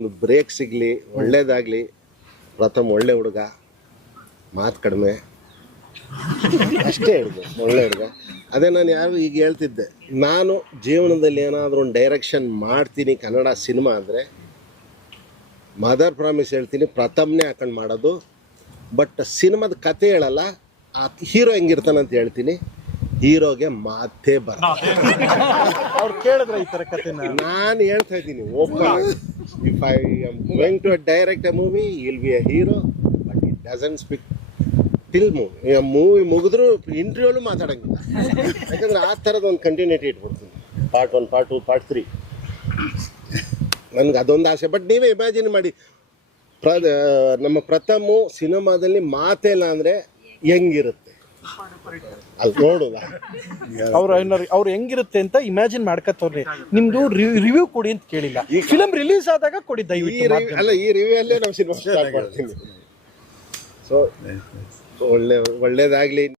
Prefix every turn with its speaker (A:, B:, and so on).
A: ಒಂದು ಬ್ರೇಕ್ ಸಿಗಲಿ, ಒಳ್ಳೇದಾಗಲಿ ಪ್ರಥಮ ಒಳ್ಳೆ ಹುಡುಗ, ಮಾತು ಕಡಿಮೆ. ಅಷ್ಟೇ ಹುಡುಗ, ಒಳ್ಳೆ ಹುಡುಗ. ಅದೇ ನಾನು ಯಾರು ಈಗ ಹೇಳ್ತಿದ್ದೆ, ನಾನು ಜೀವನದಲ್ಲಿ ಏನಾದರೂ ಒಂದು ಡೈರೆಕ್ಷನ್ ಮಾಡ್ತೀನಿ ಕನ್ನಡ ಸಿನಿಮಾ ಅಂದರೆ ಮದರ್ ಪ್ರಾಮಿಸ್ ಹೇಳ್ತೀನಿ, ಪ್ರಥಮನೇ ಹಾಕೊಂಡು ಮಾಡೋದು. ಬಟ್ ಸಿನಿಮಾದ ಕತೆ ಹೇಳಲ್ಲ, ಆ ಹೀರೋ ಹೆಂಗಿರ್ತಾನಂತ ಹೇಳ್ತೀನಿ. ಹೀರೋಗೆ ಮಾತೇ ಬರ
B: ಅವ್ರು ಕೇಳಿದ್ರೆ ಈ ತರ ಕಥೆನ
A: ನಾನು. ಹೇಳ್ತಾ ಇದ್ದೀನಿ open if I am going to direct a movie I'll be a hero but it doesn't speak till movie movie ಮುಗಿದ್ರು ಇಂಟರ್ವ್ಯೂಲು ಮಾತಾಡಂಗಿಲ್ಲ. ಯಾಕಂದ್ರೆ ಆ ಥರದ ಒಂದು continuity ಇಟ್ಬಿಡ್ತೀನಿ. Part one part two part three ನನಗೆ ಅದೊಂದು ಆಸೆ. ಬಟ್ ನೀವೇ ಇಮ್ಯಾಜಿನ್ ಮಾಡಿ. ಪ್ರ ನಮ್ಮ ಪ್ರಥಮ ಸಿನಿಮಾದಲ್ಲಿ ಮಾತೇ ಇಲ್ಲ ಅಂದರೆ ಹೆಂಗಿರುತ್ತೆ? ಅಲ್ಲಿ
B: ಅವ್ರು ಅವ್ರು ಹೆಂಗಿರುತ್ತೆ ಅಂತ ಇಮ್ಯಾಜಿನ್ ಮಾಡ್ಕೊತವ್ರಿ ನಿಮ್ದು ರಿವ್ಯೂ ಕೊಡಿ ಅಂತ ಕೇಳಿಲ್ಲ. ಫಿಲಂ ರಿಲೀಸ್ ಆದಾಗ ಕೊಡಿ
A: ಈ
B: ದಯವಿಟ್ಟು ಮಾಧ್ಯಮ.
A: ಅಲ್ಲ ಈ ರಿವ್ಯೂ ಅಲ್ಲೇ ನಾವು ಸಿನಿಮಾ ಸ್ಟಾರ್ಟ್ ಮಾಡ್ತೀನಿ. ಸೊ ಒಳ್ಳೆ ಒಳ್ಳೇದಾಗ್ಲಿ.